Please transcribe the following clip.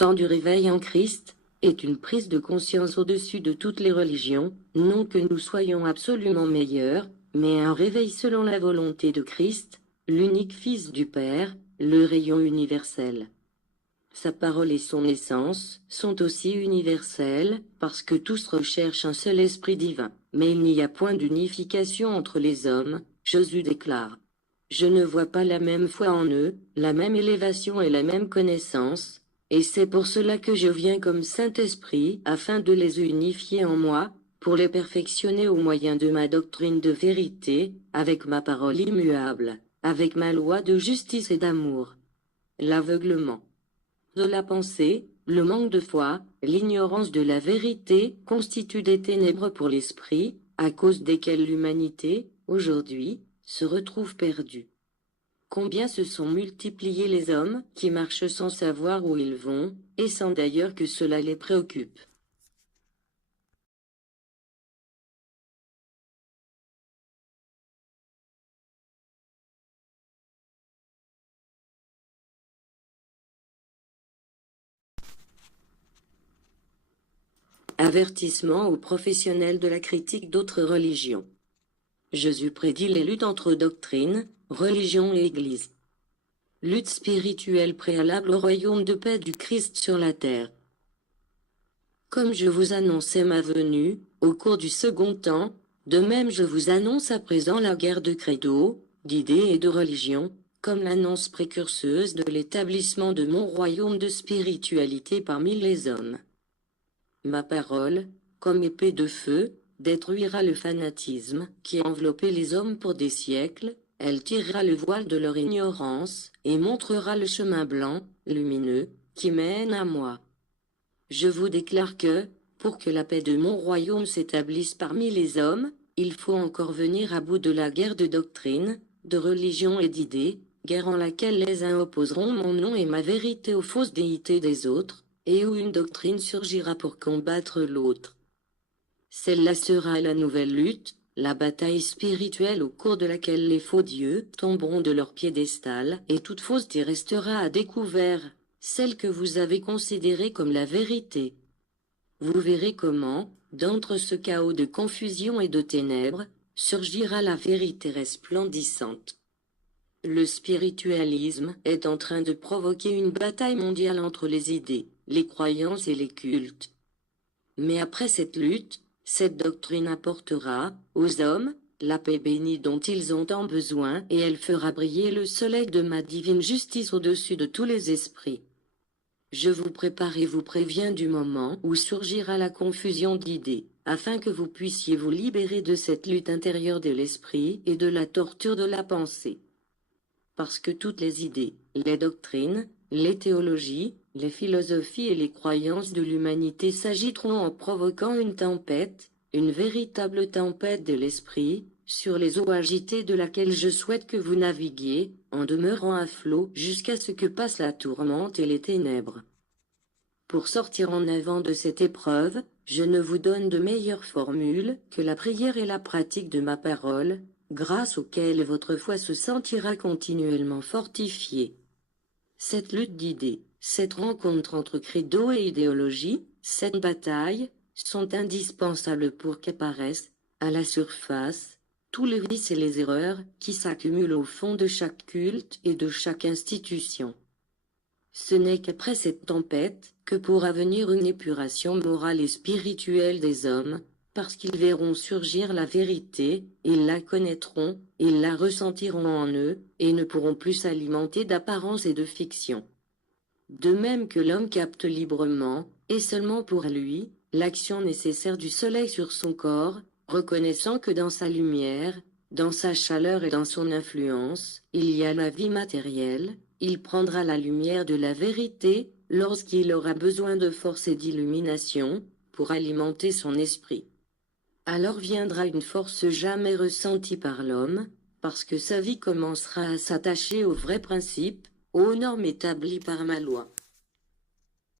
temps du réveil en Christ, est une prise de conscience au-dessus de toutes les religions, non que nous soyons absolument meilleurs, mais un réveil selon la volonté de Christ, l'unique Fils du Père, le rayon universel. Sa parole et son essence sont aussi universelles, parce que tous recherchent un seul esprit divin. Mais il n'y a point d'unification entre les hommes, Jésus déclare. Je ne vois pas la même foi en eux, la même élévation et la même connaissance, et c'est pour cela que je viens comme Saint-Esprit afin de les unifier en moi, pour les perfectionner au moyen de ma doctrine de vérité, avec ma parole immuable, avec ma loi de justice et d'amour. L'aveuglement de la pensée, le manque de foi, l'ignorance de la vérité constituent des ténèbres pour l'esprit, à cause desquelles l'humanité, aujourd'hui, se retrouve perdue. Combien se sont multipliés les hommes qui marchent sans savoir où ils vont, et sans d'ailleurs que cela les préoccupe. Avertissement aux professionnels de la critique d'autres religions. Jésus prédit les luttes entre doctrine, religion et Église. Lutte spirituelle préalable au royaume de paix du Christ sur la terre. Comme je vous annonçais ma venue, au cours du second temps, de même je vous annonce à présent la guerre de credo, d'idées et de religion, comme l'annonce précurseuse de l'établissement de mon royaume de spiritualité parmi les hommes. Ma parole, comme épée de feu, détruira le fanatisme qui enveloppait les hommes pour des siècles, elle tirera le voile de leur ignorance, et montrera le chemin blanc, lumineux, qui mène à moi. Je vous déclare que, pour que la paix de mon royaume s'établisse parmi les hommes, il faut encore venir à bout de la guerre de doctrine, de religion et d'idées, guerre en laquelle les uns opposeront mon nom et ma vérité aux fausses déités des autres, et où une doctrine surgira pour combattre l'autre. Celle-là sera la nouvelle lutte, la bataille spirituelle au cours de laquelle les faux dieux tomberont de leur piédestal et toute fausseté restera à découvert, celle que vous avez considérée comme la vérité. Vous verrez comment, d'entre ce chaos de confusion et de ténèbres, surgira la vérité resplendissante. Le spiritualisme est en train de provoquer une bataille mondiale entre les idées, les croyances et les cultes. Mais après cette lutte, cette doctrine apportera, aux hommes, la paix bénie dont ils ont tant besoin et elle fera briller le soleil de ma divine justice au-dessus de tous les esprits. Je vous prépare et vous préviens du moment où surgira la confusion d'idées, afin que vous puissiez vous libérer de cette lutte intérieure de l'esprit et de la torture de la pensée. Parce que toutes les idées, les doctrines, les théologies, les philosophies et les croyances de l'humanité s'agiteront en provoquant une tempête, une véritable tempête de l'esprit, sur les eaux agitées de laquelle je souhaite que vous naviguiez, en demeurant à flot jusqu'à ce que passe la tourmente et les ténèbres. Pour sortir en avant de cette épreuve, je ne vous donne de meilleure formule que la prière et la pratique de ma parole, grâce auxquelles votre foi se sentira continuellement fortifiée. Cette lutte d'idées, cette rencontre entre credo et idéologie, cette bataille, sont indispensables pour qu'apparaissent, à la surface, tous les vices et les erreurs qui s'accumulent au fond de chaque culte et de chaque institution. Ce n'est qu'après cette tempête que pourra venir une épuration morale et spirituelle des hommes, parce qu'ils verront surgir la vérité, ils la connaîtront, ils la ressentiront en eux, et ne pourront plus s'alimenter d'apparences et de fiction. De même que l'homme capte librement, et seulement pour lui, l'action nécessaire du soleil sur son corps, reconnaissant que dans sa lumière, dans sa chaleur et dans son influence, il y a la vie matérielle, il prendra la lumière de la vérité lorsqu'il aura besoin de force et d'illumination pour alimenter son esprit. Alors viendra une force jamais ressentie par l'homme, parce que sa vie commencera à s'attacher aux vrais principes, aux normes établies par ma loi.